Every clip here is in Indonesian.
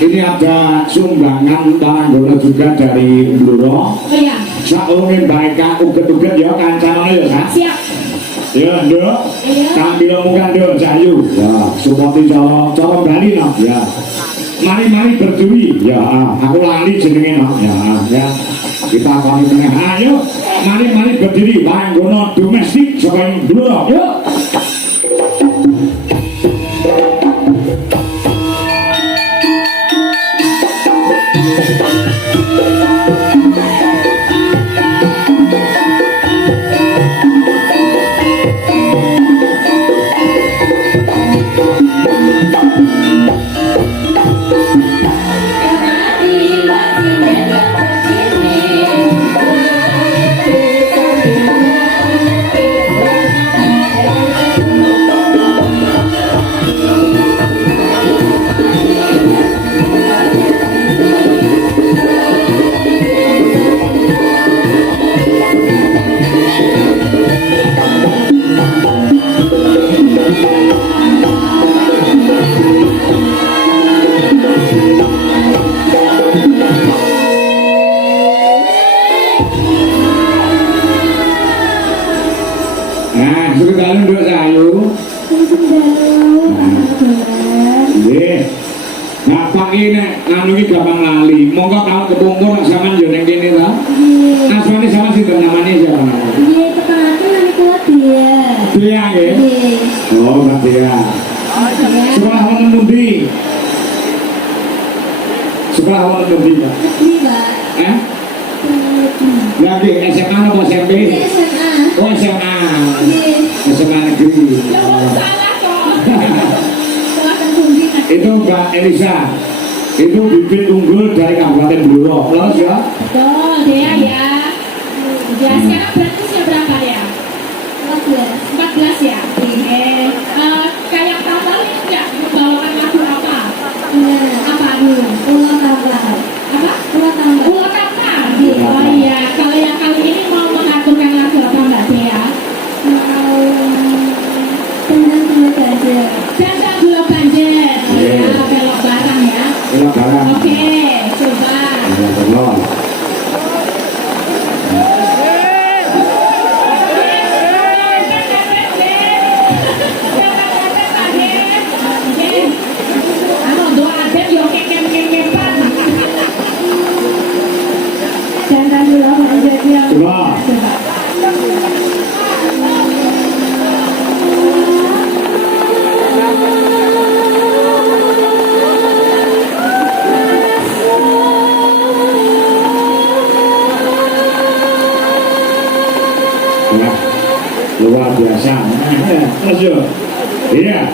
Ini ada sumbangan Paranggono juga dari Bluro. Oh iya. Saungin baik uget-uget ya kancane ya, Kak. Siap. Ya, Nduk. Iya. Tampil mukan Nduk Jayu. Ya, supporti cara Bali no. Ya. Mari-mari berduri. Ya, aku lali jenenge no. Ya. Kita kali tengah. Ayo, mari-mari berdiri Paranggono domestik saka Bluro. Yuk. Nah, sudah dalam dua Jayu. Nggih. Bapak ini anu iki gampang lali. Monggo kalau kepungkur sampean yo ning kene ta. Nggih. Asmane sama sinten namanya siapa? Nggih, tepanane nami kula dia. Dia nggih. Nggih. Oh, Mbak Dia. Sekolah wonten pundi? Sekolah wonten pundi, Pak? Negeri, Pak. Lagi SMA atau SMP? SMA. Oh, SMA. Nggih. SMA negeri. Ya salah kok. Sekolah pundi Mas? Itu Mbak Elisa. Itu bibit unggul dari Kabupaten Bluro. Lolos ya? Betul, dia ya. Ya, sekarang berarti usia berapa ya? 14 ya? Oke. Kayak tahun lalu enggak membawakan lagu apa? Apa dulu? Ulang tahun. Apa? Ulang tahun. Ulang tahun. Oh iya, kalau yang kali ini mau mengaturkan lagu apa Mbak Dea? Tentang Gula Banjir. Tentang Gula Banjir. Ya, belok barang ya. Belok barang. Oke, coba. Belok. Coba. Ya, luar biasa. Terus yuk. Iya.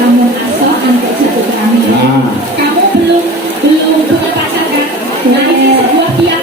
Namun asal untuk satu kami. Nah. Kamu belum punya pacar kan? Nah ini sebuah kiat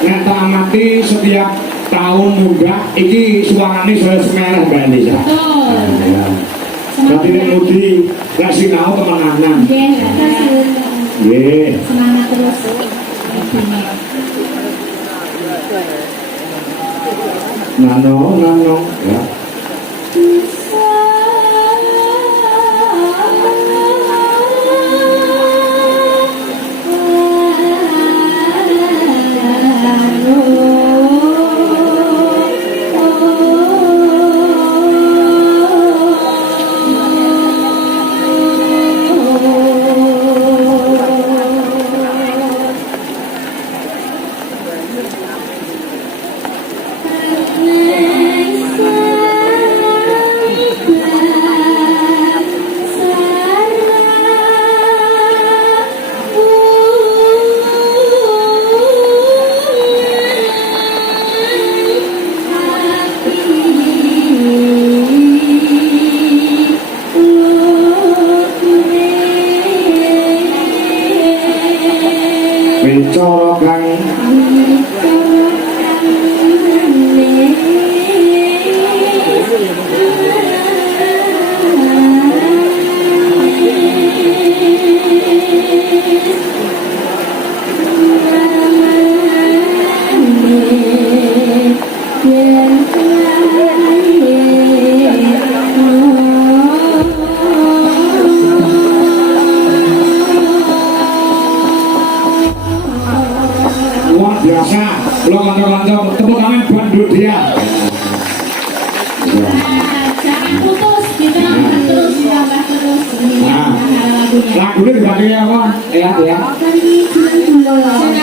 Nganto amati setiap tahun munggah iki suarane saya semerah Mbak Nisa. Ya. Berarti nek mudi lek sinau temenanan. Nggih, makasih. Nggih. Semangat terus. Nano ya. Bicara kang luar biasa. Lo kantor-kantor tepuk tangan buat dia. Jangan putus, kita akan terus tambah terus ini lagunya. Lagunya dibantuin apa? Ya.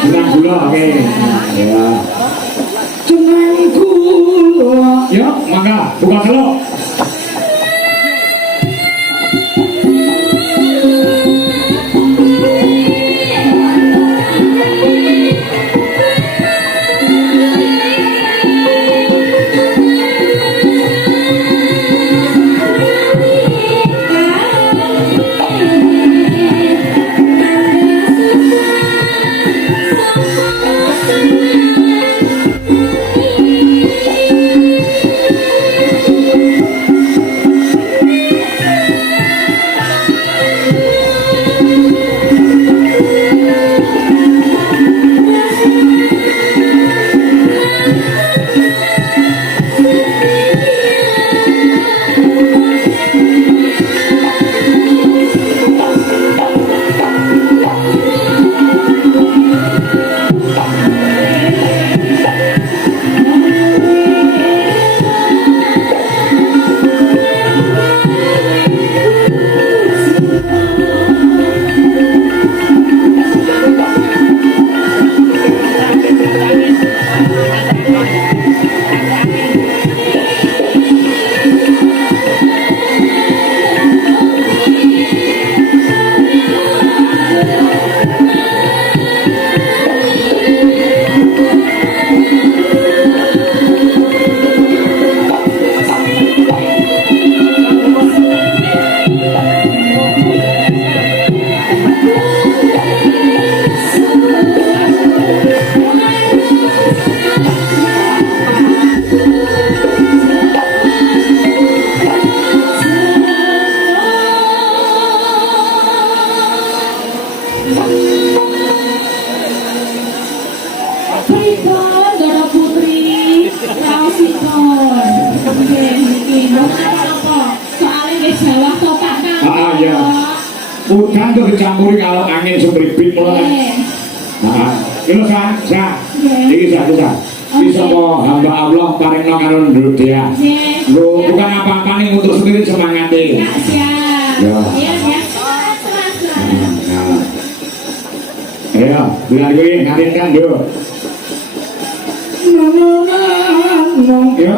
Jenang gula, oke. Ya. Jenang gula. Yuk, mangga buka celok. Udan tuh dicampuri kalau angin sembribit mulai. Nah, itu sah. Ini sah. Bisa kok hamba Allah paring karo nduk dia. Lu bukan apa-apa nih untuk sendiri semangatnya. Ya. Ayo, bilang gue ngarinkan dulu. Ya.